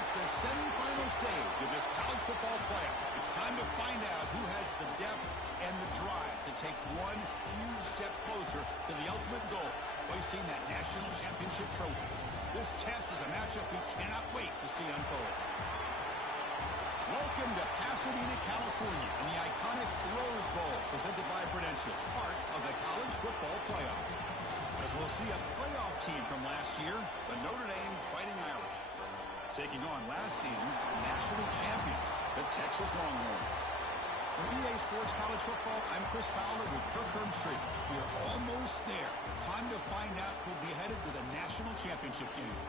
reached the semifinal stage of this college football playoff. It's time to find out who has the depth and the drive to take one huge step closer to the ultimate goal, hoisting that national championship trophy. This test is a matchup we cannot wait to see unfold. Welcome to Pasadena, California, in the iconic Rose Bowl, presented by Prudential, part of the college football playoff. As we'll see a playoff team from last year, the Notre Dame Fighting Irish, taking on last season's national champions, the Texas Longhorns. For EA Sports College Football, I'm Chris Fowler with Kirk Herbstreit. We're almost there. Time to find out who'll be headed to the national championship game.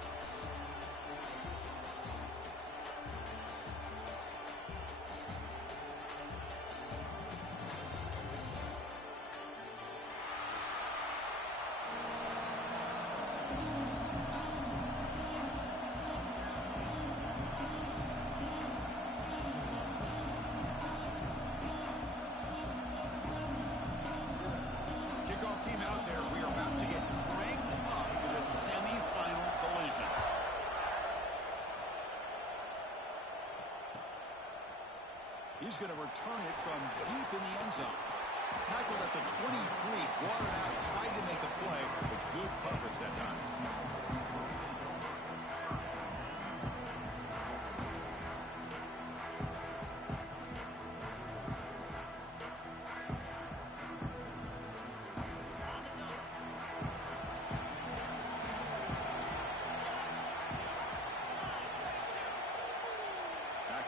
Team out there, we are about to get cranked up with a semifinal collision. He's going to return it from deep in the end zone. Tackled at the 23, brought it out, tried to make the play, but good coverage that time.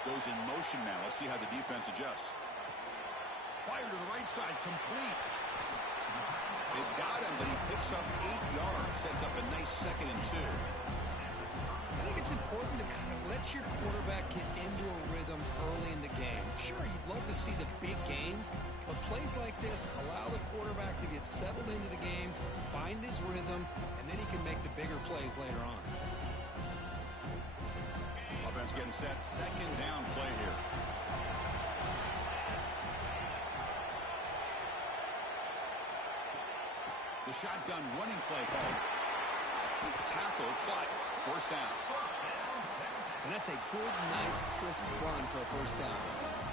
Goes in motion now. Let's see how the defense adjusts. Fire to the right side, complete. They've got him, but he picks up 8 yards. Sets up a nice 2nd and 2. I think it's important to kind of let your quarterback get into a rhythm early in the game. Sure, you'd love to see the big gains, but plays like this allow the quarterback to get settled into the game, find his rhythm, and then he can make the bigger plays later on. Offense getting set. 2nd down play here. The shotgun running play call. Tackle, but 1st down. And that's a good, nice, crisp run for a 1st down.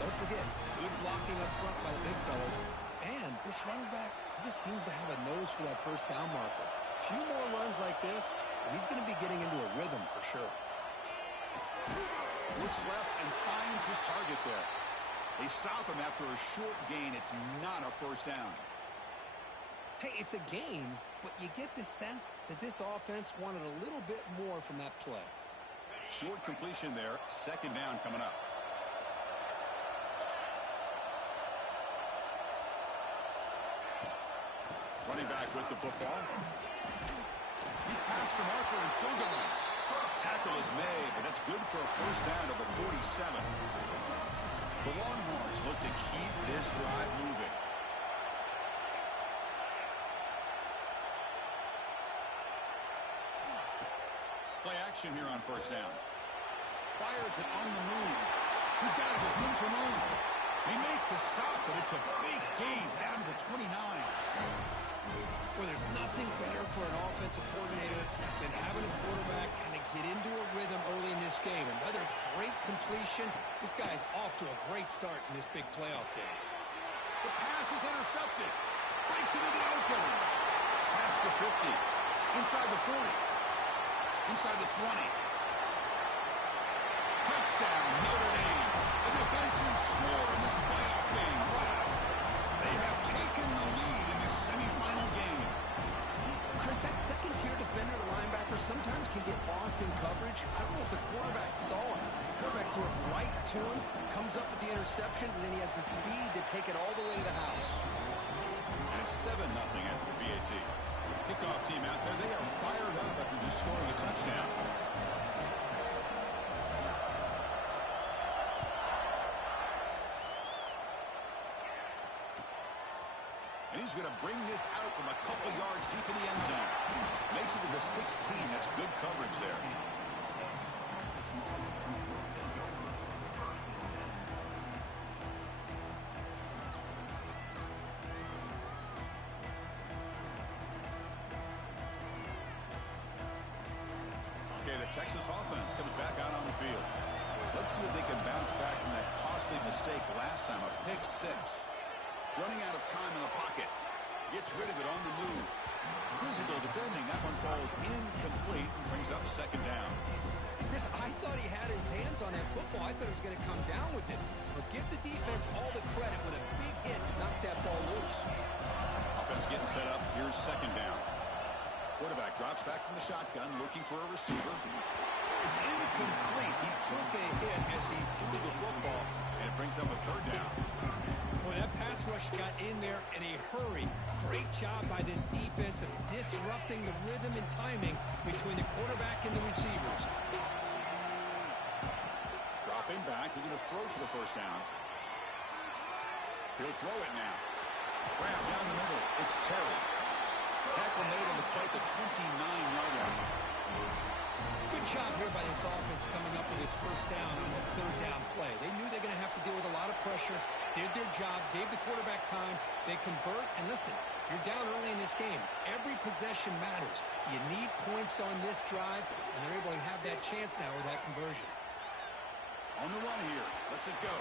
Don't forget, good blocking up front by the big fellas. And this running back, he just seems to have a nose for that 1st down marker. A few more runs like this, and he's going to be getting into a rhythm for sure. Looks left and finds his target there. They stop him after a short gain. It's not a 1st down. Hey, it's a gain, but you get the sense that this offense wanted a little bit more from that play. Short completion there. 2nd down coming up. Running back with the football. He's past the marker and still going. Tackle is made, but that's good for a 1st down to the 47. The Longhorns look to keep this drive moving. Play action here on 1st down. Fires it on the move. He's got it with room to move. They make the stop, but it's a big gain down to the 29. Well, there's nothing better for an offensive coordinator than having a quarterback kind of get into a rhythm early in this game. Another great completion. This guy's off to a great start in this big playoff game. The pass is intercepted. Breaks into the open. Past the 50. Inside the 40. Inside the 20. Touchdown, Notre Dame. A defensive score in this playoff game. Wow. They have taken the lead in this semifinal game. Chris, that second-tier defender, the linebacker, sometimes can get lost in coverage. I don't know if the quarterback saw it. The quarterback threw it right to him, comes up with the interception, and then he has the speed to take it all the way to the house. And it's 7-0 after the PAT. Kickoff team out there, they are fired up after just scoring a touchdown. And he's going to bring this out from a couple yards deep in the end zone. Makes it to the 16. That's good coverage there. Okay, the Texas offense comes back out on the field. Let's see if they can bounce back from that costly mistake last time, a pick six. Running out of time in the pocket. Gets rid of it on the move. Physical defending. That one falls incomplete and brings up second down. Chris, I thought he had his hands on that football. I thought he was going to come down with it. But give the defense all the credit with a big hit to knock that ball loose. Offense getting set up. Here's second down. Quarterback drops back from the shotgun, looking for a receiver. It's incomplete. He took a hit as he threw the football, and it brings up a third down. Boy, that pass rush got in there in a hurry. Great job by this defense of disrupting the rhythm and timing between the quarterback and the receivers. Dropping back, he's going to throw for the first down. He'll throw it now. Grab down the middle. It's Terry. Tackle made on the play at the 29-yard line. Good job here by this offense coming up with this first down on that third down play. They knew they're going to have to deal with a lot of pressure, did their job, gave the quarterback time. They convert, and listen, you're down early in this game. Every possession matters. You need points on this drive, and they're able to have that chance now with that conversion. On the run here. Lets it go.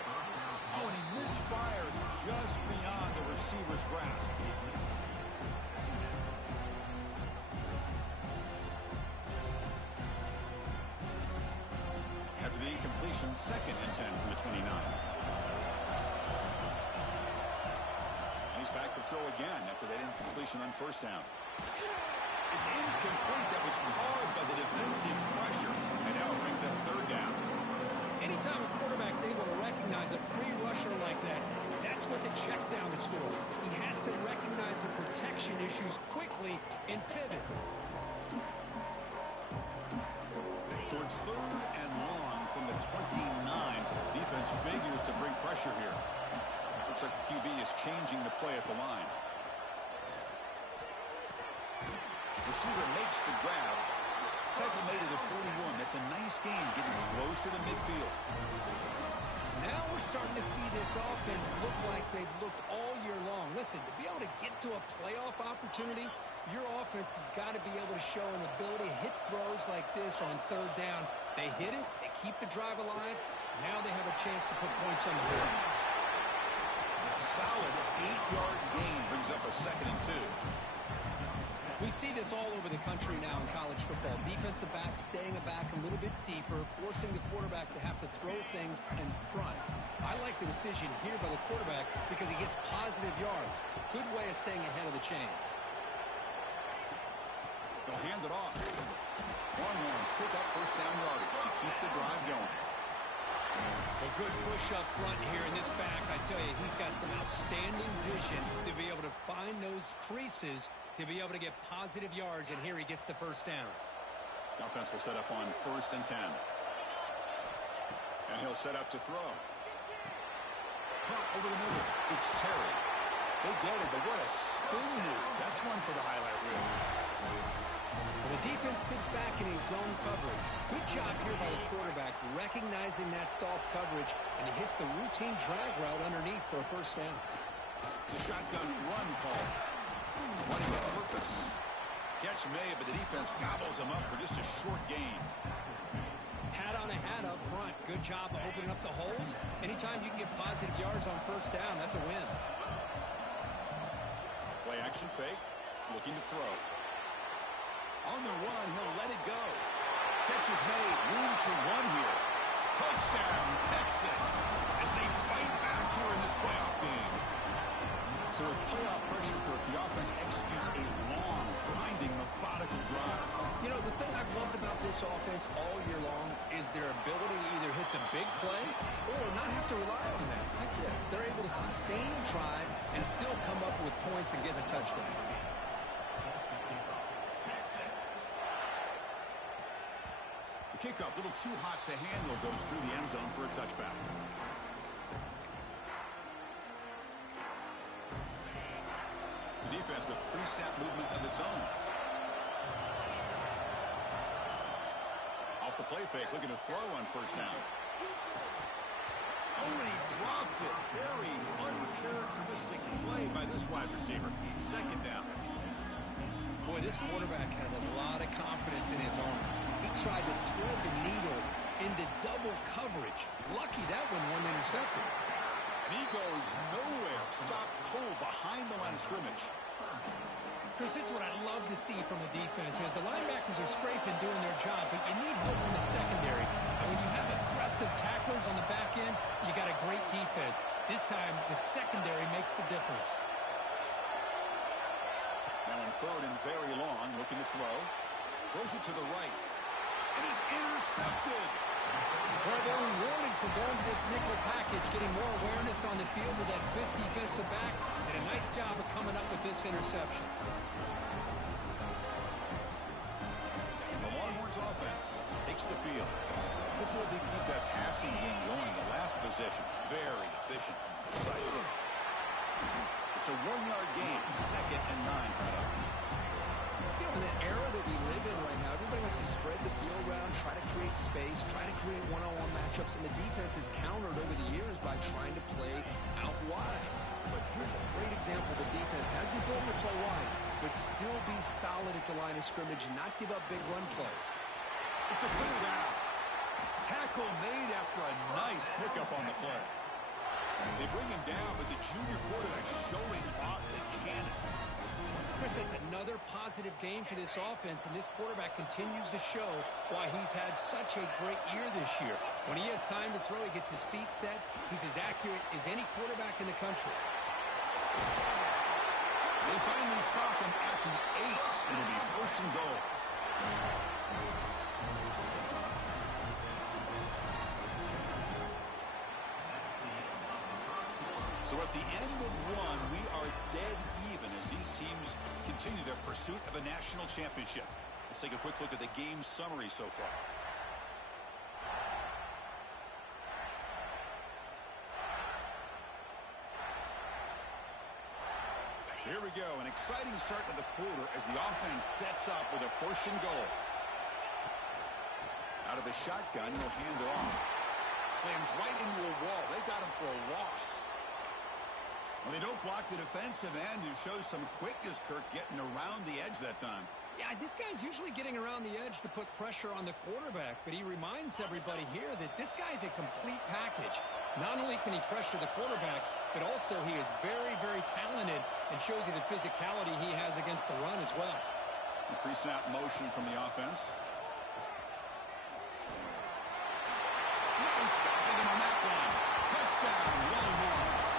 Oh, and he misfires just beyond the receiver's grasp. After the incompletion, 2nd and 10 from the 29. And he's back to throw again after that incompletion on first down. It's incomplete. That was caused by the defensive pressure. And now it brings up third down. Anytime a quarterback's able to recognize a free rusher like that, that's what the check down is for. He has to recognize the protection issues quickly and pivot. So it's third and long from the 29. Defense figures to bring pressure here. Looks like the QB is changing the play at the line. Receiver makes the grab. Tackle made at the 41. That's a nice game, getting closer to midfield. Now we're starting to see this offense look like they've looked all year long. Listen, to be able to get to a playoff opportunity, your offense has got to be able to show an ability to hit throws like this on third down. They hit it, they keep the drive alive. Now they have a chance to put points on the board. Solid 8-yard gain brings up a 2nd and 2. We see this all over the country now in college football. Defensive backs staying back a little bit deeper, forcing the quarterback to have to throw things in front. I like the decision here by the quarterback because he gets positive yards. It's a good way of staying ahead of the chains. They'll hand it off. Longhorns pick up first down yardage to keep the drive going. A good push up front here in this back. I tell you, he's got some outstanding vision to be able to find those creases to be able to get positive yards, and here he gets the first down. The offense will set up on 1st and 10. And he'll set up to throw. Caught over the middle. It's Terry. They get it, but what a spin move. That's one for the highlight reel. The defense sits back in his zone coverage. Good job here by the quarterback, recognizing that soft coverage, and he hits the routine drag route underneath for a first down. It's a shotgun run call. Running with purpose. Catch made, but the defense gobbles him up for just a short gain. Hat on a hat up front. Good job of opening up the holes. Anytime you can get positive yards on first down, that's a win. Play action fake. Looking to throw. On the run, he'll let it go. Catch is made. Room to run here. Touchdown, Texas, as they fight back here in this playoff game. So with playoff pressure for it, the offense executes a long, grinding, methodical drive. You know, the thing I've loved about this offense all year long is their ability to either hit the big play or not have to rely on that. Like this, they're able to sustain a drive and still come up with points and get a touchdown. The kickoff, a little too hot to handle, goes through the end zone for a touchback. The defense with pre-snap movement of its own. Off the play fake, looking to throw on first down. Oh, and he dropped it. Very uncharacteristic play by this wide receiver. Second down. Boy, this quarterback has a lot of confidence in his arm. He tried to thread the needle into double coverage. Lucky that one wasn't intercepted. And he goes nowhere. Stopped cold behind the line of scrimmage. Chris, this is what I love to see from a defense. As the linebackers are scraping, doing their job, but you need help from the secondary. And when you have aggressive tacklers on the back end, you got a great defense. This time, the secondary makes the difference. Now in third and very long, looking to throw. Throws it to the right. It is intercepted. Well, they're rewarded for going to this nickel package, getting more awareness on the field with that fifth defensive back, and a nice job of coming up with this interception. The Longhorns offense takes the field. Let's see if they can keep that passing game going. The last possession, very efficient and precise. It's a 1-yard gain, 2nd and 9, Prado. You know, in the era that we live in right now, everybody wants to spread the field around, try to create space, try to create one-on-one matchups, and the defense is countered over the years by trying to play out wide. But here's a great example. The defense has the ability to play wide, but still be solid at the line of scrimmage and not give up big run plays. It's a quick down. Tackle made after a nice pickup on the play. They bring him down, but the junior quarterback showing off the cannon. Chris, that's another positive game for this offense, and this quarterback continues to show why he's had such a great year this year. When he has time to throw, he gets his feet set. He's as accurate as any quarterback in the country. They finally stop him at the 8. It'll be 1st and goal. So at the end of one, we are dead even as these teams continue their pursuit of a national championship. Let's take a quick look at the game summary so far. So here we go, an exciting start to the quarter as the offense sets up with a 1st and goal. Out of the shotgun, he'll hand it off. Slams right into a wall. They got him for a loss. Well, they don't block the defensive end, who shows some quickness, Kirk, getting around the edge that time. Yeah, this guy's usually getting around the edge to put pressure on the quarterback, but he reminds everybody here that this guy's a complete package. Not only can he pressure the quarterback, but also he is very, very talented and shows you the physicality he has against the run as well. Pre-snap motion from the offense. No stopping him on that one. Touchdown, Longhorns.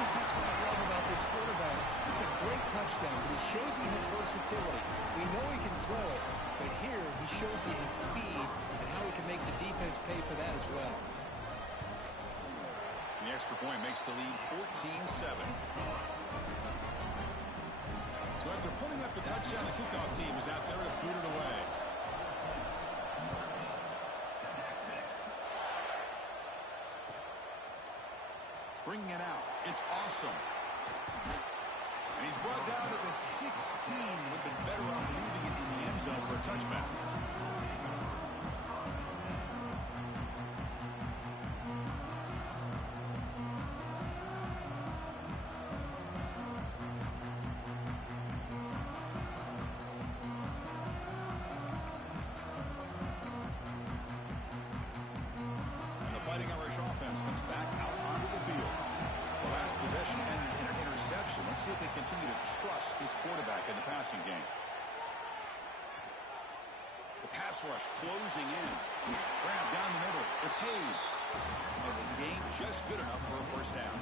That's what I love about this quarterback. It's a great touchdown, but he shows he has versatility. We know he can throw it, but here he shows he has speed and how he can make the defense pay for that as well. The extra point makes the lead 14-7. So after putting up the touchdown, the kickoff team is out there to boot it away. Bringing it out. It's awesome. And he's brought down at the 16. Would have been better off leaving it in the end zone for a touchback. And the Fighting Irish offense comes back out onto the field. The last possession ended in an interception. Let's see if they continue to trust this quarterback in the passing game. The pass rush closing in. Grab down the middle. It's Hayes. And the game just good enough for a 1st down.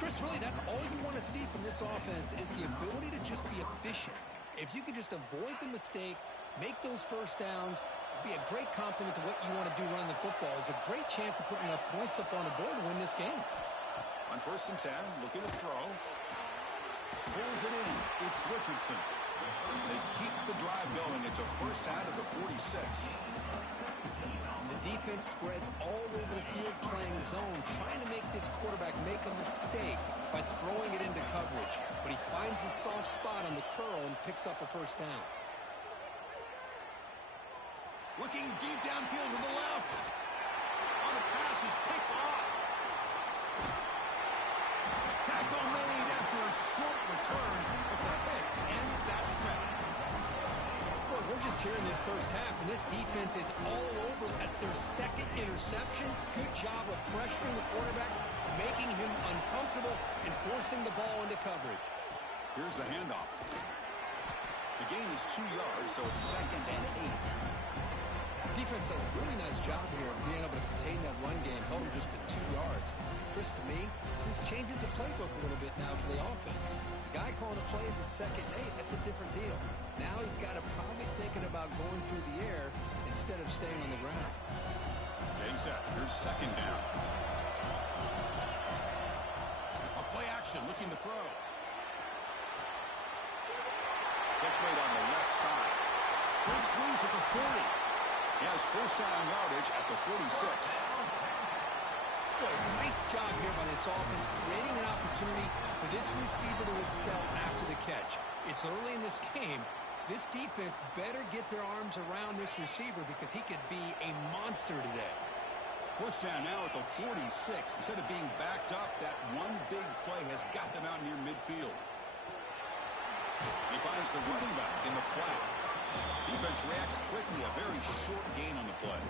Chris, really, that's all you want to see from this offense is the ability to just be efficient. If you can just avoid the mistake, make those 1st downs, be a great compliment to what you want to do running the football. It's a great chance of putting enough points up on the board to win this game. On 1st and 10, looking to throw. Pulls it in. It's Richardson. They keep the drive going. It's a 1st down to the 46. The defense spreads all over the field playing zone, trying to make this quarterback make a mistake by throwing it into coverage. But he finds the soft spot on the curl and picks up a 1st down. Looking deep downfield to the left. Oh, the pass is picked off. Tackle made after a short return, but the pick ends that play. Boy, we're just here in this first half, and this defense is all over. That's their second interception. Good job of pressuring the quarterback, making him uncomfortable, and forcing the ball into coverage. Here's the handoff. The gain is 2 yards, so it's 2nd and 8. Defense does a really nice job here of being able to contain that run game, held him just at 2 yards. Chris, to me, this changes the playbook a little bit now for the offense. The guy calling the plays at 2nd and 8, that's a different deal. Now he's got to probably thinking about going through the air instead of staying on the ground. Getting set. Here's 2nd down. A play action, looking to throw. Catch made on the left side. Breaks loose at the 40. He has first down yardage at the 46. Boy, nice job here by this offense, creating an opportunity for this receiver to excel after the catch. It's early in this game, so this defense better get their arms around this receiver because he could be a monster today. First down now at the 46. Instead of being backed up, that one big play has got them out near midfield. He finds the running back in the flat. Defense reacts quickly. A very short gain on the play.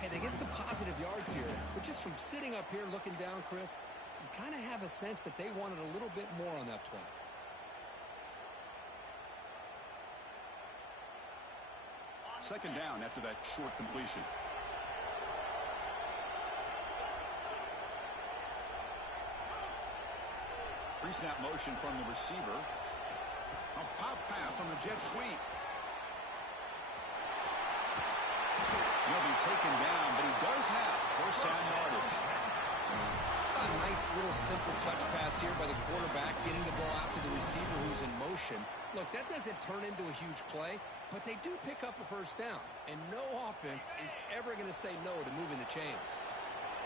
Hey, they get some positive yards here, but just from sitting up here looking down, Chris, you kind of have a sense that they wanted a little bit more on that play. Second down after that short completion. Pre-snap motion from the receiver. A pop pass on the jet sweep. He'll be taken down, but he does have first down yardage. A nice little simple touch pass here by the quarterback, getting the ball out to the receiver who's in motion. Look, that doesn't turn into a huge play, but they do pick up a first down, and no offense is ever going to say no to moving the chains.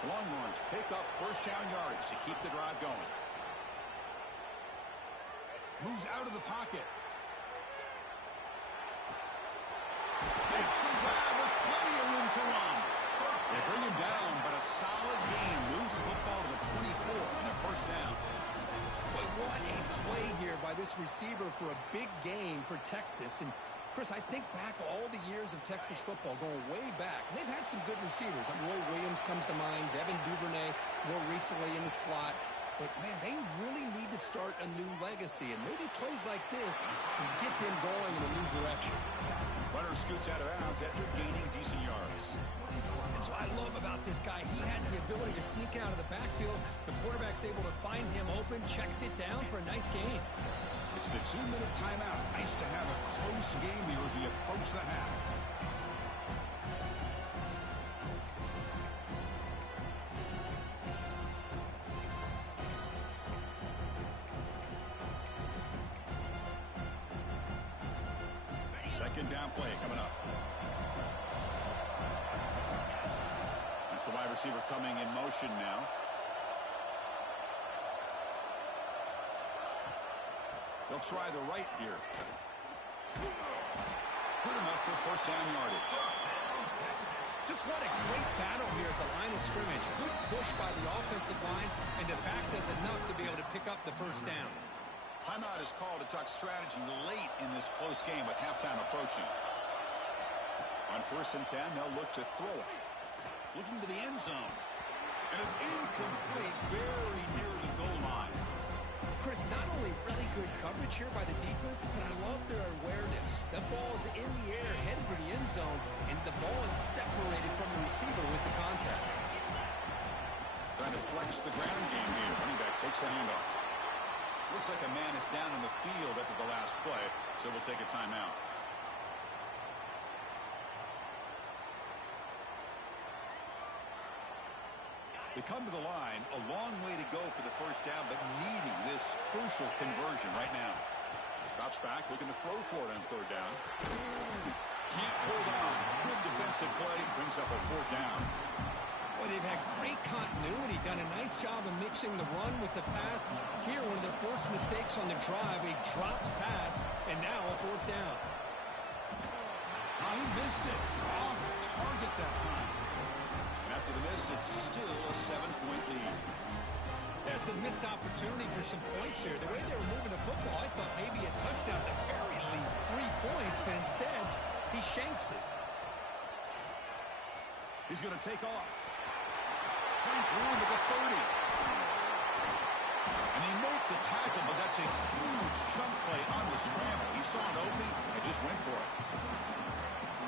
Longhorns pick up first down yardage to keep the drive going. Moves out of the pocket. Takes the grab with plenty of room to run. They bring him down, but a solid gain moves the football to the 24 and a first down. Boy, what a play here by this receiver for a big gain for Texas. And Chris, I think back all the years of Texas football, going way back. They've had some good receivers. Roy Williams comes to mind, Devin Duvernay more recently in the slot. But, man, they really need to start a new legacy, and maybe plays like this can get them going in a new direction. Runner scoots out of bounds after gaining decent yards. That's what I love about this guy. He has the ability to sneak out of the backfield. The quarterback's able to find him open, checks it down for a nice gain. It's the 2-minute timeout. Nice to have a close game here as we approach the half. Second down play coming up. That's the wide receiver coming in motion now. They'll try the right here. Good enough for first down yardage. Just what a great battle here at the line of scrimmage. Good push by the offensive line, and the back does enough to be able to pick up the first down. Timeout is called to talk strategy late in this close game with halftime approaching. On 1st and 10, they'll look to throw it. Looking to the end zone. And it's incomplete, very near the goal line. Chris, not only really good coverage here by the defense, but I love their awareness. That ball is in the air, headed for the end zone, and the ball is separated from the receiver with the contact. Trying to flex the ground game here. Running back takes the handoff. Looks like a man is down in the field after the last play, so we'll take a timeout. They come to the line, a long way to go for the first down, but needing this crucial conversion right now. Drops back, looking to throw for it on 3rd down. Can't hold on. Good defensive play, brings up a 4th down. Well, they've had great continuity, done a nice job of mixing the run with the pass. Here, one of their first mistakes on the drive, a dropped pass, and now a 4th down. He missed it. Off target that time. And after the miss, it's still a 7-point lead. As That's a missed opportunity for some points here. The way they were moving the football, I thought maybe a touchdown, at the very least 3 points, but instead, he shanks it. He's going to take off. Finds room at the 30. And he made the tackle, but that's a huge chunk play on the scramble. He saw an opening and just went for it.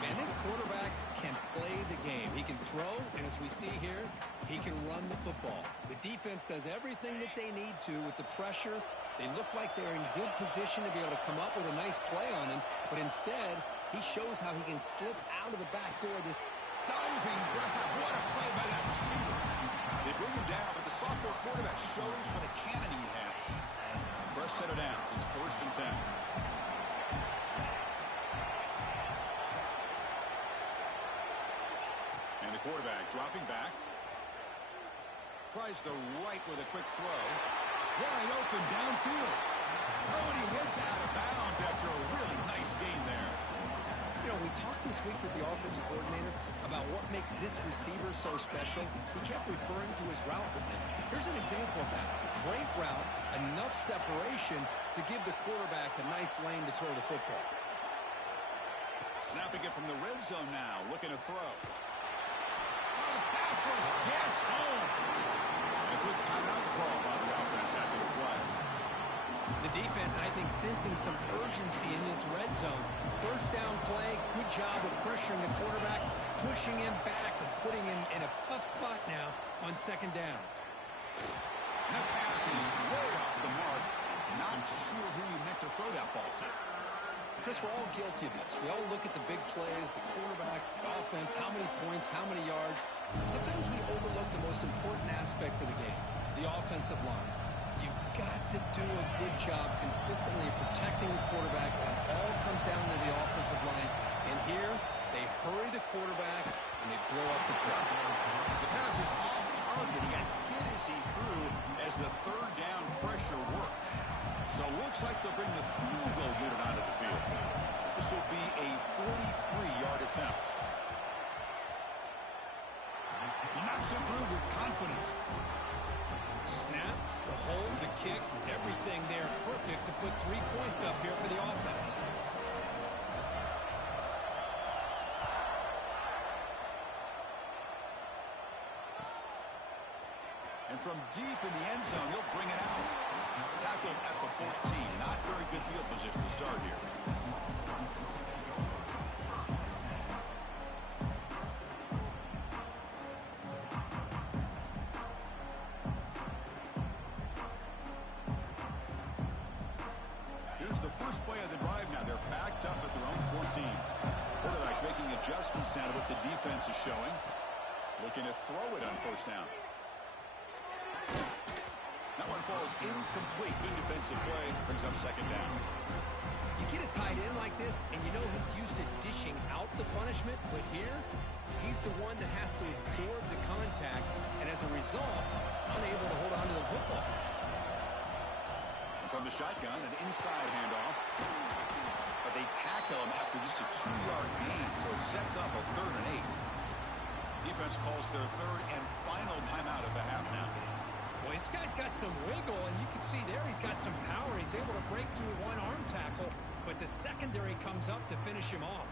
Man, this quarterback can play the game. He can throw, and as we see here, he can run the football. The defense does everything that they need to with the pressure. They look like they're in good position to be able to come up with a nice play on him, but instead, he shows how he can slip out of the back door. This diving grab, what a play by that receiver. They bring him down, but the sophomore quarterback shows what a cannon he has. Fresh set of downs. It's 1st and 10. And the quarterback dropping back. Tries the right with a quick throw. Wide open downfield. Oh, and he hits out of bounds after a really nice game there. You know, we talked this week with the offensive coordinator about what makes this receiver so special. He kept referring to his route with him. Here's an example of that. Great route, enough separation to give the quarterback a nice lane to throw the football. Snapping it from the red zone now, looking to throw. Oh, the pass rush gets home. And a quick timeout call by the offense after the play. The defense, I think, sensing some urgency in this red zone. First down play, good job of pressuring the quarterback, pushing him back and putting him in a tough spot now on 2nd down. And that pass is way off the mark. Not sure who he meant to throw that ball to. Chris, we're all guilty of this. We all look at the big plays, the quarterbacks, the offense, how many points, how many yards. Sometimes we overlook the most important aspect of the game, the offensive line. You've got to do a good job consistently protecting the quarterback, and it all comes down to the offensive line. And here, they hurry the quarterback, and they blow up the play. The pass is off target. He got hit as he threw as the 3rd down pressure worked. So it looks like they'll bring the field goal unit onto the field. This will be a 43-yard attempt. He knocks it through with confidence. Snap, the hold, the kick, everything there perfect to put 3 points up here for the offense. And from deep in the end zone, he'll bring it out. Tackled at the 14. Not very good field position to start here. Here's the first play of the drive now. They're backed up at their own 14. Quarterback making adjustments now to what the defense is showing. Looking to throw it on 1st down. That one falls incomplete. Good defensive play. Brings up 2nd down. You get a tight end like this, and you know he's used to dishing out the punishment, but here, he's the one that has to absorb the contact, and as a result, he's unable to hold on to the football. And from the shotgun, an inside handoff. But they tackle him after just a 2-yard gain, so it sets up a 3rd and 8. Defense calls their 3rd and final timeout of the half now. Well, this guy's got some wiggle, and you can see there he's got some power. He's able to break through one arm tackle, but the secondary comes up to finish him off.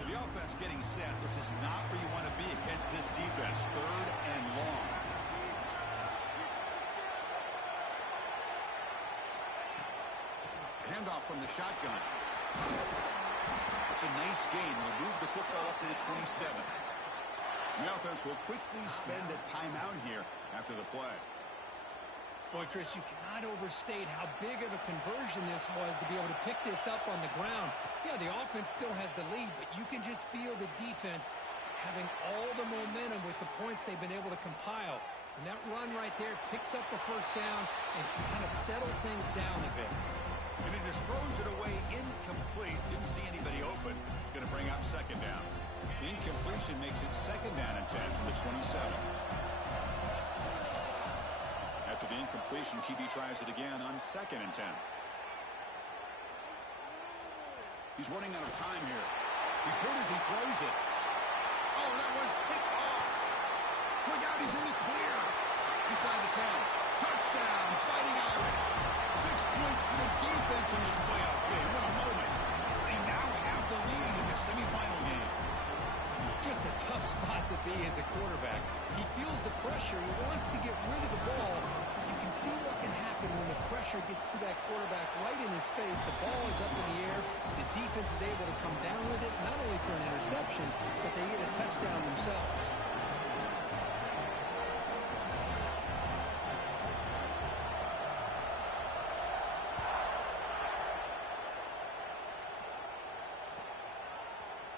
So the offense getting set. This is not where you want to be against this defense. 3rd and long. Handoff from the shotgun. It's a nice gain. We'll move the football up to the 27. The offense will quickly spend a timeout here after the play. Boy, Chris, you cannot overstate how big of a conversion this was to be able to pick this up on the ground. Yeah, the offense still has the lead, but you can just feel the defense having all the momentum with the points they've been able to compile. And that run right there picks up the 1st down and can kind of settle things down a bit. And he just throws it away incomplete. Didn't see anybody open. It's going to bring up 2nd down. The incompletion makes it 2nd down and 10 from the 27. After the incompletion, QB tries it again on 2nd and 10. He's running out of time here. He's hit as he throws it. Oh, that one's picked off. Look out, he's in the clear. Inside the 10. Touchdown, Fighting Irish. 6 points for the defense in this playoff game. What a moment. They now have the lead in the semifinal game. Just a tough spot to be as a quarterback. He feels the pressure. He wants to get rid of the ball. You can see what can happen when the pressure gets to that quarterback right in his face. The ball is up in the air. The defense is able to come down with it, not only for an interception, but they get a touchdown themselves.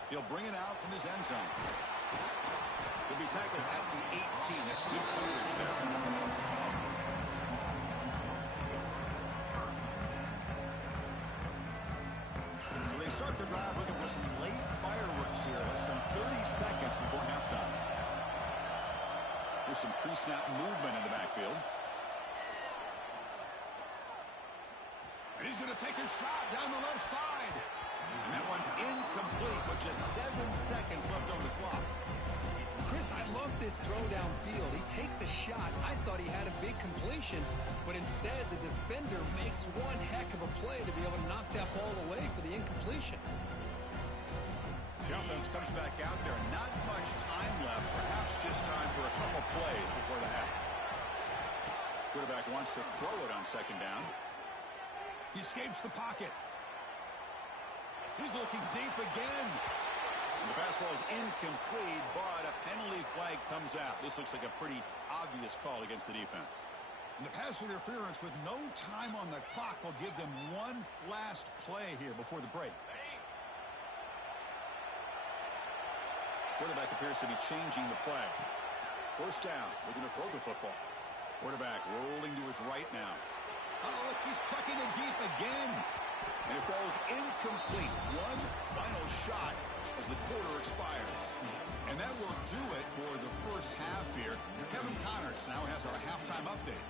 He'll bring it out from his end zone. He'll be tackled at the 18. That's good coverage there. So they start the drive looking for some late fireworks here. Less than 30 seconds before halftime. There's some pre-snap movement in the backfield. And he's going to take a shot down the left side. And that one's incomplete with just 7 seconds left on the clock. Chris, I love this throw downfield. He takes a shot. I thought he had a big completion, but instead the defender makes one heck of a play to be able to knock that ball away for the incompletion. The offense comes back out there. Not much time left. Perhaps just time for a couple plays before the half. Quarterback wants to throw it on second down. He escapes the pocket. He's looking deep again. And the pass ball is incomplete, but a penalty flag comes out. This looks like a pretty obvious call against the defense. And the pass interference with no time on the clock will give them one last play here before the break. Quarterback appears to be changing the play. First down, looking to throw the football. Quarterback rolling to his right now. Oh, look, he's trucking it deep again. And it falls incomplete. One final shot as the quarter expires. And that will do it for the first half here. Kevin Connors now has our halftime update.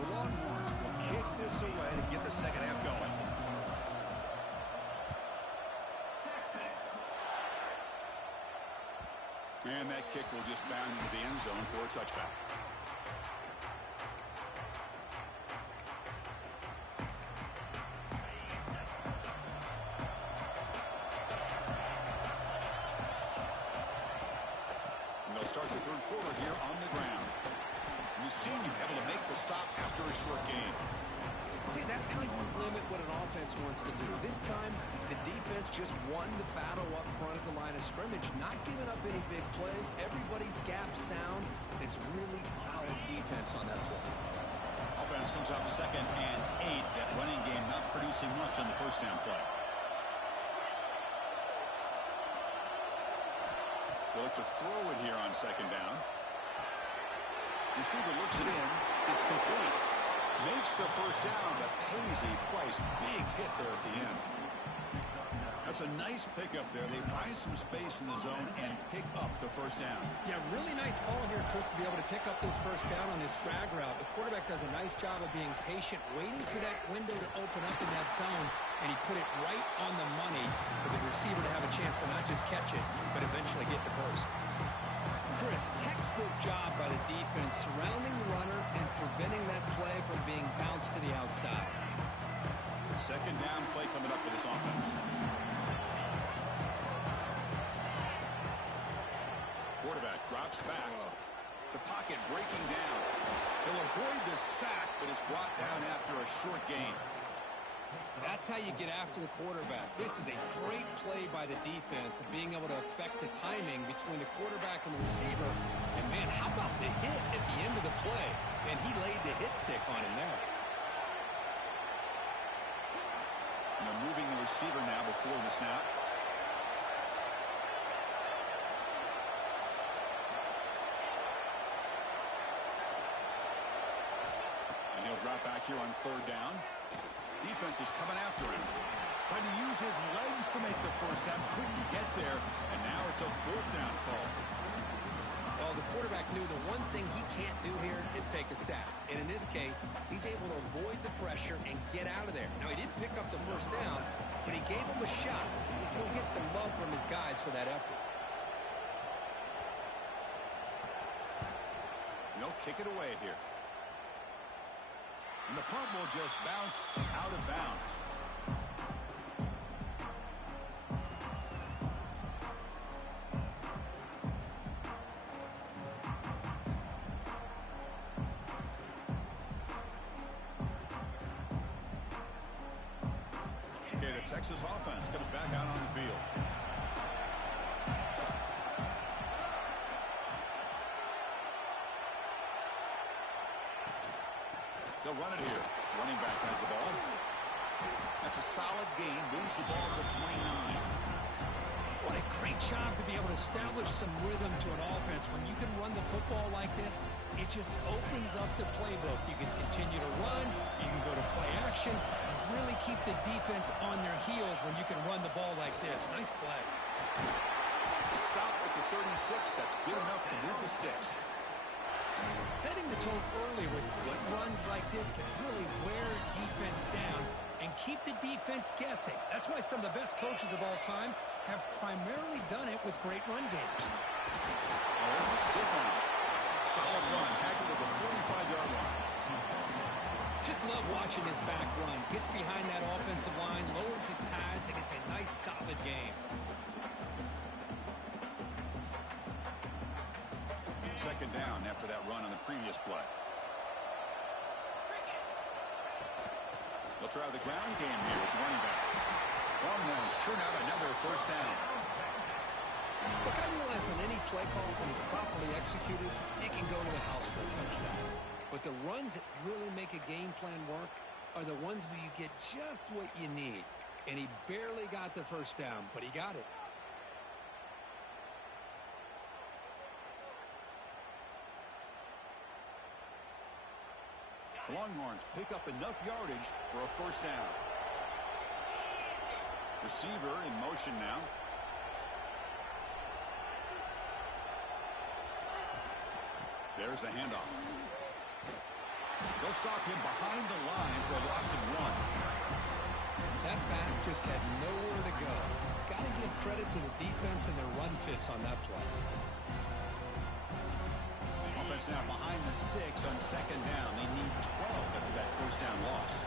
The Longhorns will kick this away to get the second half going. And that kick will just bound into the end zone for a touchback. Start the third quarter here on the ground. The senior able to make the stop after a short gain. See, that's how you limit what an offense wants to do. This time, the defense just won the battle up front at the line of scrimmage, not giving up any big plays. Everybody's gap sound. It's really solid defense on that play. Offense comes out 2nd and 8. That running game not producing much on the first down play. They'll look to throw it here on second down. Receiver looks it in. It's complete. Makes the first down, but pays a price. Big hit there at the end. That's a nice pickup there. They find some space in the zone and pick up the first down. Yeah, really nice call here, Chris, to be able to pick up this first down on this drag route. The quarterback does a nice job of being patient, waiting for that window to open up in that zone, and he put it right on the money for the receiver to have a chance to not just catch it, but eventually get the first. Chris, textbook job by the defense surrounding the runner and preventing that play from being bounced to the outside. Second down play coming up for this offense. Quarterback drops back. The pocket breaking down. He'll avoid the sack, but is brought down after a short gain. That's how you get after the quarterback. This is a great play by the defense of being able to affect the timing between the quarterback and the receiver. And, man, how about the hit at the end of the play? And he laid the hit stick on him there. And they're moving the receiver now before the snap. And he'll drop back here on third down. Defense is coming after him. Trying to use his legs to make the first down. Couldn't get there. And now it's a fourth down call. Well, the quarterback knew the one thing he can't do here is take a sack. And in this case, he's able to avoid the pressure and get out of there. Now, he didn't pick up the first down, but he gave him a shot. He'll get some love from his guys for that effort. They'll kick it away here. And the punt will just bounce out of bounds. Okay, the Texas offense comes back out on the field. They'll run it here. Running back has the ball. That's a solid gain. Moves the ball to the 29. What a great job to be able to establish some rhythm to an offense. When you can run the football like this, it just opens up the playbook. You can continue to run. You can go to play action. And really keep the defense on their heels when you can run the ball like this. Nice play. Stop at the 36. That's good enough to move the sticks. Setting the tone early with good runs like this can really wear defense down and keep the defense guessing. That's why some of the best coaches of all time have primarily done it with great run games. Oh, there's a stiff one. Solid run, tackled at the 45-yard line. Just love watching this back run. Gets behind that offensive line, lowers his pads, and it's a nice, solid game. Second down after that run on the previous play. They'll try the ground game here with the running back. Longhorns churn out another first down. Look, I realize on any play call, when it's properly executed, it can go to the house for a touchdown. But the runs that really make a game plan work are the ones where you get just what you need. And he barely got the first down, but he got it. Longhorns pick up enough yardage for a first down. Receiver in motion now. There's the handoff. They'll stop him behind the line for a loss of 1. That back just had nowhere to go. Got to give credit to the defense and their run fits on that play. Offense now behind the sticks on second down. They need 12 after that first down loss.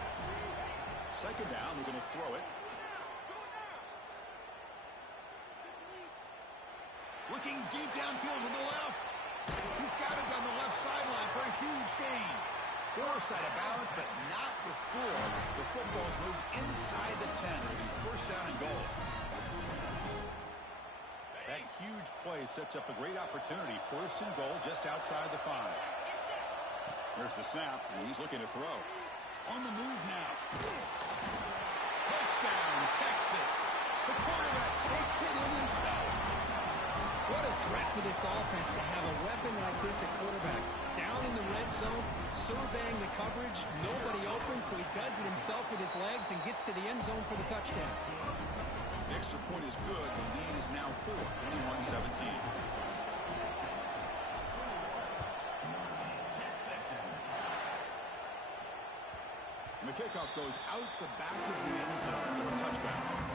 Second down, we're going to throw it. Looking deep downfield to the left. He's got it on the left sideline for a huge gain. Forced out of bounds, but not before the football's moved inside the 10. It'll be first down and goal. That huge play sets up a great opportunity. First and goal just outside the 5. There's the snap, and he's looking to throw. On the move now. Touchdown, Texas. The quarterback takes it in himself. What a threat for this offense to have a weapon like this at quarterback. Down in the red zone, surveying the coverage, nobody open, so he does it himself with his legs and gets to the end zone for the touchdown. The extra point is good. The lead is now 4, 21-17. And the kickoff goes out the back of the end zone for a touchback.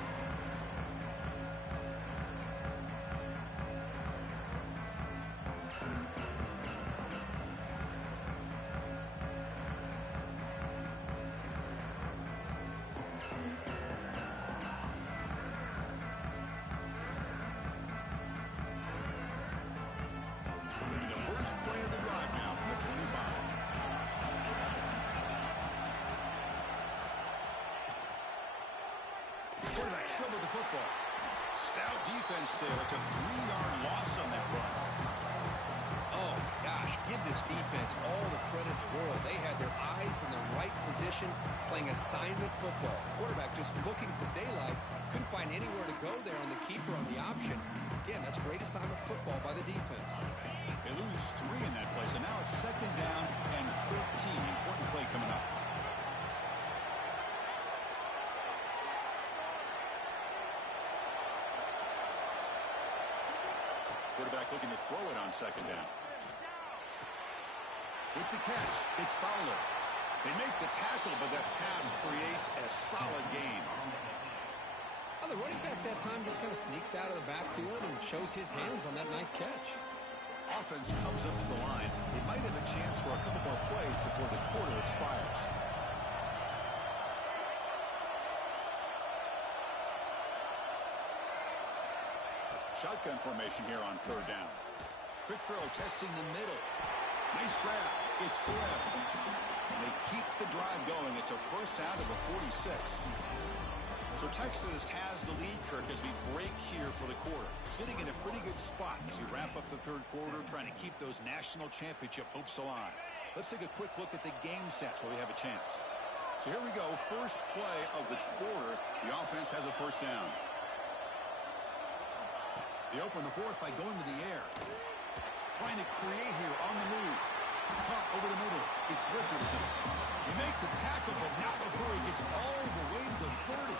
First play of the drive now from the 25. Quarterback still with the football. Stout defense there. It's a 3-yard loss on that run. Oh, gosh, give this defense all the credit in the world. They had their eyes in the right position, playing assignment football. Quarterback just looking for daylight. Couldn't find anywhere to go there on the keeper on the option. Again, that's great assignment football by the defense. They lose 3 in that play, so now it's second down and 13. Important play coming up. Quarterback looking to throw it on second down. With the catch, it's Fowler. They make the tackle, but that pass creates a solid gain. the running back that time just kind of sneaks out of the backfield and shows his hands on that nice catch. Offense comes up to the line. It might have a chance for a couple more plays before the quarter expires. Shotgun formation here on third down. Quick throw, testing the middle. Nice grab. It's Perez. And they keep the drive going. It's a first down to the 46. So Texas has the lead, Kirk, as we break here for the quarter. Sitting in a pretty good spot as we wrap up the third quarter, trying to keep those national championship hopes alive. Let's take a quick look at the game sets where we have a chance. So here we go. First play of the quarter. The offense has a first down. They open the fourth by going to the air. Trying to create here on the move. Caught over the middle. It's Richardson. They make the tackle, but not before he gets all the way to the 30.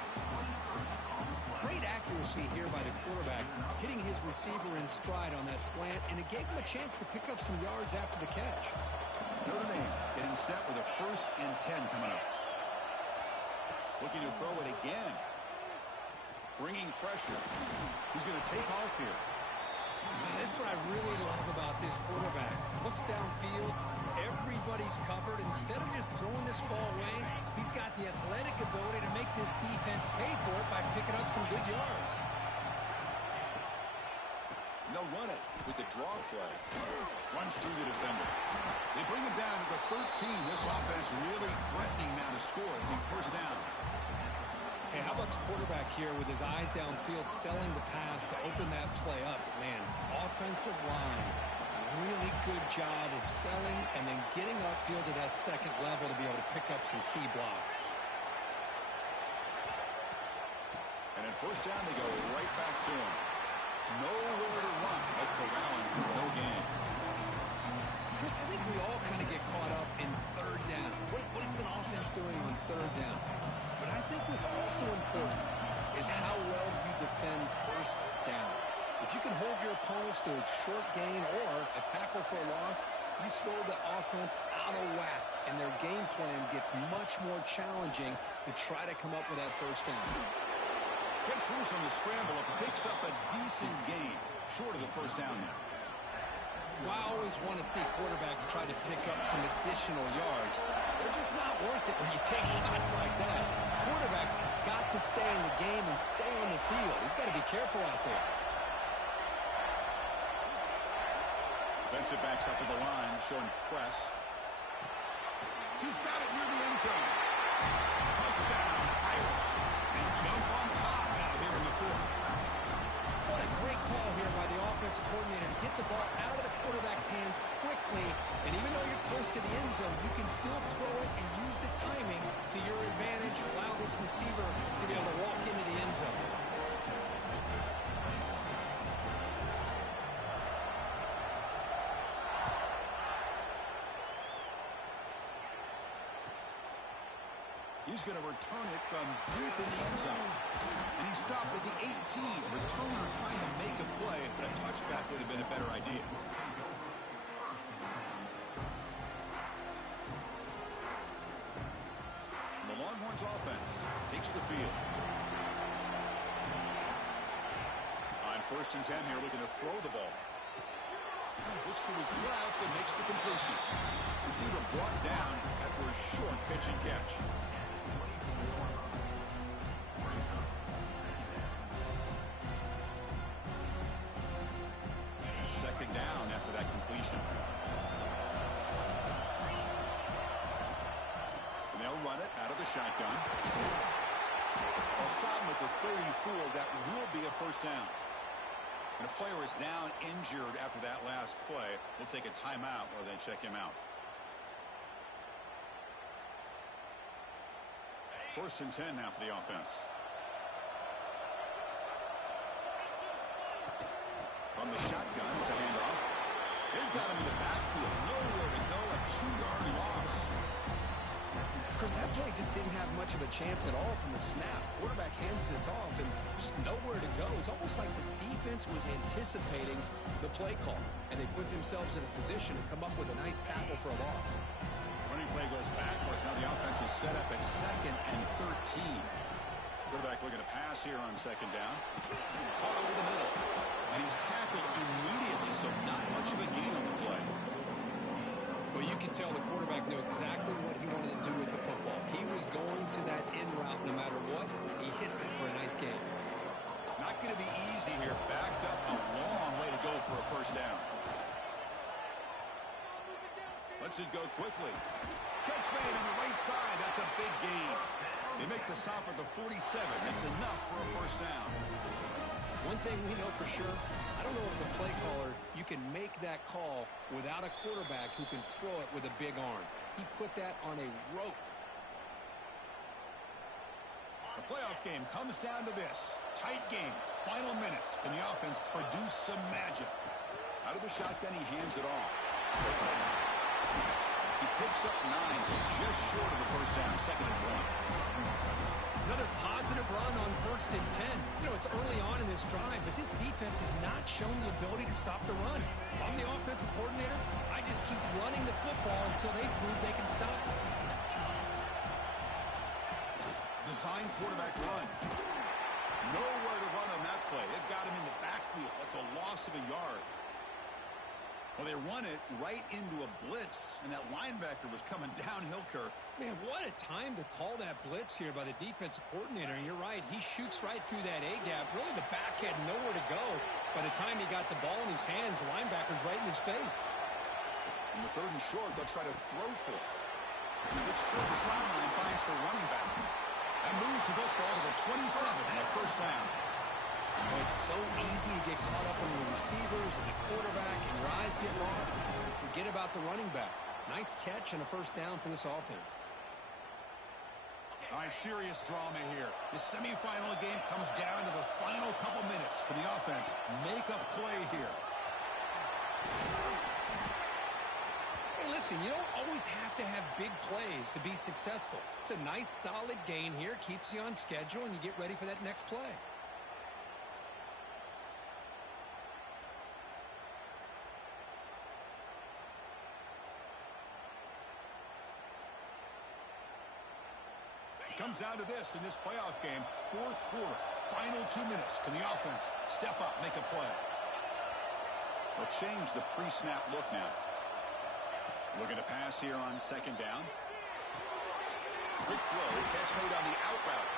Great accuracy here by the quarterback, hitting his receiver in stride on that slant, and it gave him a chance to pick up some yards after the catch. Notre Dame getting set with a 1st and 10 coming up. Looking to throw it again. Bringing pressure. He's going to take off here. Man, this is what I really love about this quarterback. Looks downfield. Everybody's covered. Instead of just throwing this ball away, he's got the athletic ability to make this defense pay for it by picking up some good yards. They'll run it with the draw play. Runs through the defender. They bring him down to the 13. This offense really threatening now to score. It'll be first down. Hey, how about the quarterback here with his eyes downfield, selling the pass to open that play up? Man, offensive line, really good job of selling and then getting upfield to that second level to be able to pick up some key blocks. And at first down, they go right back to him. Nowhere to run but corralling for no gain. Chris, I think we all kind of get caught up in third down. What's an offense doing on third down? But I think what's also important is how well you defend first down. If you can hold your opponents to a short gain or a tackle for a loss, you throw the offense out of whack, and their game plan gets much more challenging to try to come up with that first down. Breaks loose on the scramble, picks up a decent gain, short of the first down now. Well, I always want to see quarterbacks try to pick up some additional yards. They're just not worth it when you take shots like that. Quarterbacks have got to stay in the game and stay on the field. He's got to be careful out there. Defensive backs up at the line, showing press. He's got it near the end zone. Touchdown, Irish. And jump on top now here in the fourth. What a great call here by the offensive coordinator to get the ball out of the quarterback's hands quickly. And even though you're close to the end zone, you can still throw it and use the timing to your advantage. Allow this receiver to be able to walk into the end zone. He's going to return it from deep in the end zone. And he stopped at the 18. Returner trying to make a play, but a touchback would have been a better idea. And the Longhorns offense takes the field. On 1st and 10 here, looking to throw the ball. Looks to his left and makes the completion. Receiver brought down after a short pitch and catch. Second down after that completion. And they'll run it out of the shotgun. They'll stop him at the 34. That will be a first down. And a player is down injured after that last play. We'll take a timeout while they check him out. 1st and 10 now for the offense. On the shotgun, it's a handoff. They've got him in the backfield. Nowhere to go. A 2-yard loss. Chris, that play just didn't have much of a chance at all from the snap. Quarterback hands this off and just nowhere to go. It's almost like the defense was anticipating the play call, and they put themselves in a position to come up with a nice tackle for a loss. Running play goes backwards. Now the offense is set up at 2nd and 13. Quarterback looking to pass here on second down. Caught over the middle. And he's tackled immediately, so not much of a gain on the play. Well, you can tell the quarterback knew exactly what he wanted to do with the football. He was going to that in route no matter what. He hits it for a nice gain. Not going to be easy here. Backed up a long way to go for a first down. Lets it go quickly. Catch made on the right side. That's a big gain. They make the stop at the 47. That's enough for a first down. One thing we know for sure, I don't know as a play caller, you can make that call without a quarterback who can throw it with a big arm. He put that on a rope. The playoff game comes down to this. Tight game. Final minutes. Can the offense produce some magic? Out of the shotgun, he hands it off. He picks up 9, so just short of the first down. 2nd and 1. Another positive run on 1st and 10. You know, it's early on in this drive, but this defense has not shown the ability to stop the run. If I'm the offensive coordinator, I just keep running the football until they prove they can stop it. Design quarterback run. Nowhere to run on that play. They've got him in the backfield. That's a loss of a yard. Well, they run it right into a blitz, and that linebacker was coming downhill, Kirk. Man, what a time to call that blitz here by the defensive coordinator. And you're right, he shoots right through that A-gap. Really, the back had nowhere to go. By the time he got the ball in his hands, the linebacker's right in his face. In the 3rd and short, they'll try to throw for it. He looks toward the sideline, finds the running back. That moves the football to the 27 and a first down. Oh, it's so easy to get caught up on the receivers and the quarterback, and your eyes get lost. And forget about the running back. Nice catch and a first down for this offense. All right, serious drama here. The semifinal game comes down to the final couple minutes. Can the offense make a play here? Hey, listen, you don't always have to have big plays to be successful. It's a nice, solid gain here. Keeps you on schedule, and you get ready for that next play. Comes down to this in this playoff game. 4th quarter, final 2 minutes. Can the offense step up, make a play? They'll change the pre-snap look now. Looking to pass here on 2nd down. Quick throw, catch made on the out route.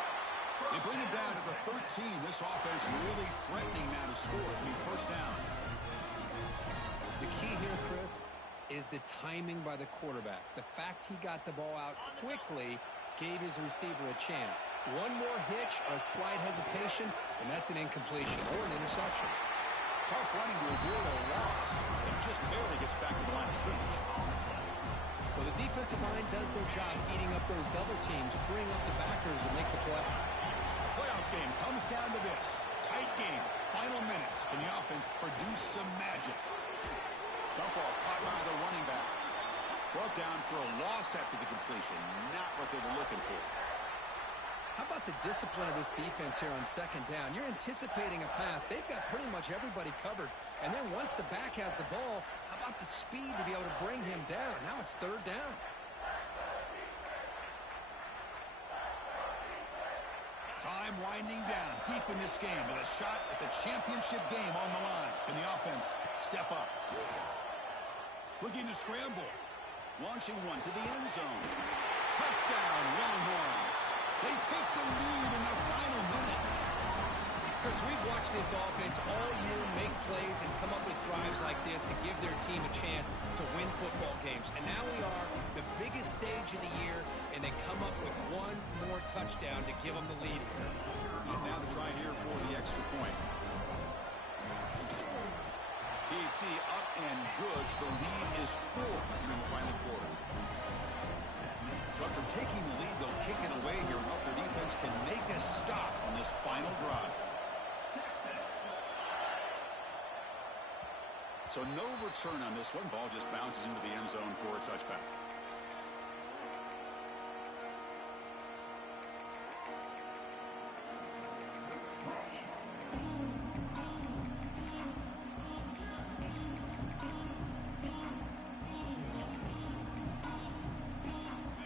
They bring him down to the 13. This offense really threatening now to score. I mean, first down. The key here, Chris, is the timing by the quarterback. The fact he got the ball out quickly gave his receiver a chance. One more hitch, a slight hesitation, and that's an incompletion or an interception. Tough running to avoid a loss, and just barely gets back to the line of scrimmage. Well, the defensive line does their job eating up those double teams, freeing up the backers to make the play. The playoff game comes down to this. Tight game, final minutes. Can the offense produce some magic? Dump off caught by the running back. Brought down for a loss after the completion. Not what they were looking for. How about the discipline of this defense here on 2nd down? You're anticipating a pass. They've got pretty much everybody covered. And then once the back has the ball, how about the speed to be able to bring him down? Now it's 3rd down. Time winding down deep in this game with a shot at the championship game on the line. Can the offense step up? Looking to scramble. Launching one to the end zone. Touchdown, Longhorns. They take the lead in the final minute. Chris, we've watched this offense all year make plays and come up with drives like this to give their team a chance to win football games. And now we are the biggest stage of the year, and they come up with one more touchdown to give them the lead here. And now to try here for the extra point. PAT up and good. The lead is 4 in the final quarter. So after taking the lead, they'll kick it away here and hope their defense can make a stop on this final drive. So no return on this one. Ball just bounces into the end zone for a touchback.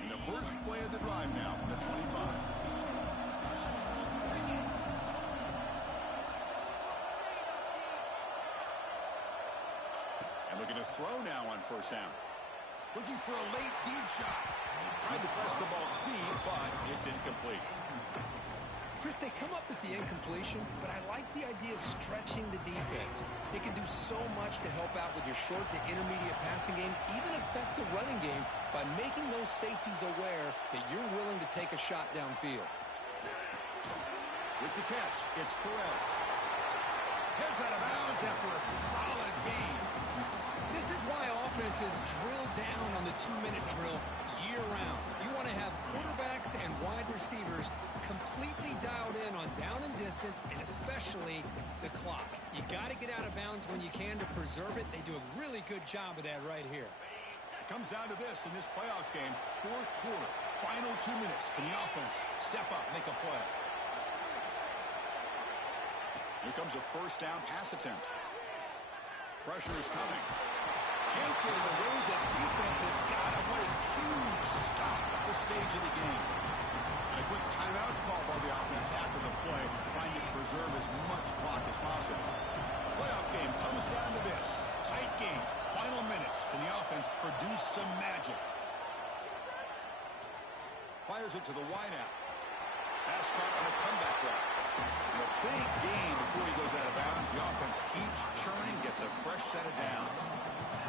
And the first play of the drive now from the 25. Looking to throw now on first down. Looking for a late deep shot. Tried to press the ball deep, but it's incomplete. Chris, they come up with the incompletion, but I like the idea of stretching the defense. It can do so much to help out with your short to intermediate passing game, even affect the running game by making those safeties aware that you're willing to take a shot downfield. With the catch, it's Perez. Heads out of bounds after a solid gain. This is why offenses drill down on the 2-minute drill year-round. You want to have quarterbacks and wide receivers completely dialed in on down and distance, and especially the clock. You got to get out of bounds when you can to preserve it. They do a really good job of that right here. It comes down to this in this playoff game. Fourth quarter, final 2 minutes. Can the offense step up, make a play? Here comes a first down pass attempt. Pressure is coming. Can't get it away. The defense has got him. What a huge stop at this stage of the game. And a quick timeout call by the offense after the play, trying to preserve as much clock as possible. Playoff game comes down to this. Tight game. Final minutes. Can the offense produce some magic? Fires it to the wideout. Pass caught on a comeback route. And a big gain before he goes out of bounds. The offense keeps churning, gets a fresh set of downs.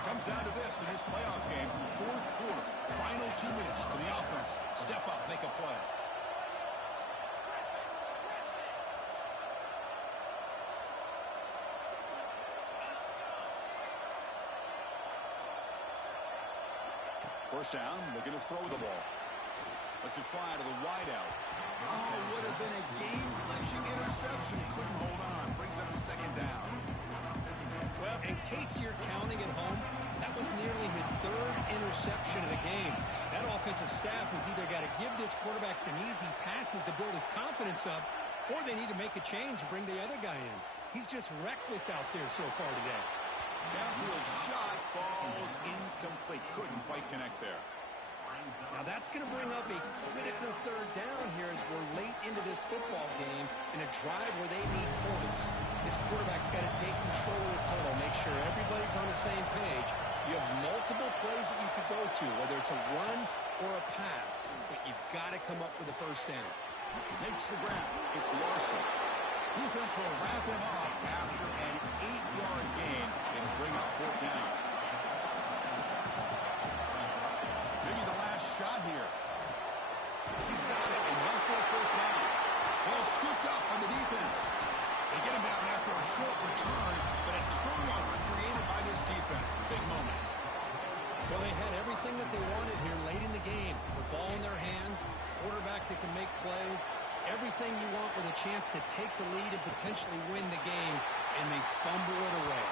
Comes down to this in this playoff game. Fourth quarter, final 2 minutes. Can the offense step up, make a play? First down, looking to throw the ball. Lets it fly to the wideout. Oh, would have been a game-clinching interception. Couldn't hold on. Brings up second down. Well, in case you're counting at home, that was nearly his third interception of the game. That offensive staff has either got to give this quarterback some easy passes to build his confidence up, or they need to make a change and bring the other guy in. He's just reckless out there so far today. Downfield shot falls incomplete. Couldn't quite connect there. Now that's going to bring up a critical third down here as we're late into this football game in a drive where they need points. This quarterback's got to take control of this huddle, make sure everybody's on the same page. You have multiple plays that you could go to, whether it's a run or a pass, but you've got to come up with a first down. Makes the grab. It's Larson. Defense will wrap him up after an 8-yard gain and bring up fourth down. Maybe the last shot here. He's got it and went for a first down. Well, scooped up on the defense. They get him down after a short return, but a turnover created by this defense. Big moment. Well, they had everything that they wanted here late in the game. The ball in their hands, quarterback that can make plays, everything you want with a chance to take the lead and potentially win the game, and they fumble it away.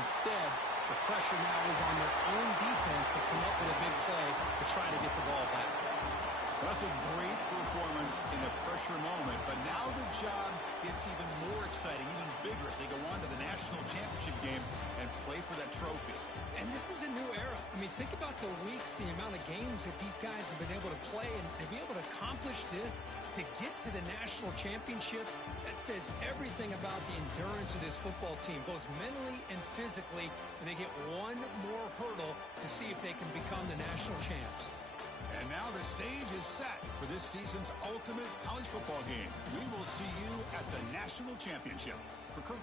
Instead, the pressure now is on their own defense to come up with a big play to try to get the ball back. That's a great performance in a pressure moment, but now the job gets even more exciting, even bigger as they go on to the national championship game and play for that trophy. And this is a new era. I mean, think about the weeks, the amount of games that these guys have been able to play, and to be able to accomplish this, to get to the national championship, that says everything about the endurance of this football team, both mentally and physically, and they get one more hurdle to see if they can become the national champs. And now the stage is set for this season's ultimate college football game. We will see you at the national championship. For Kirk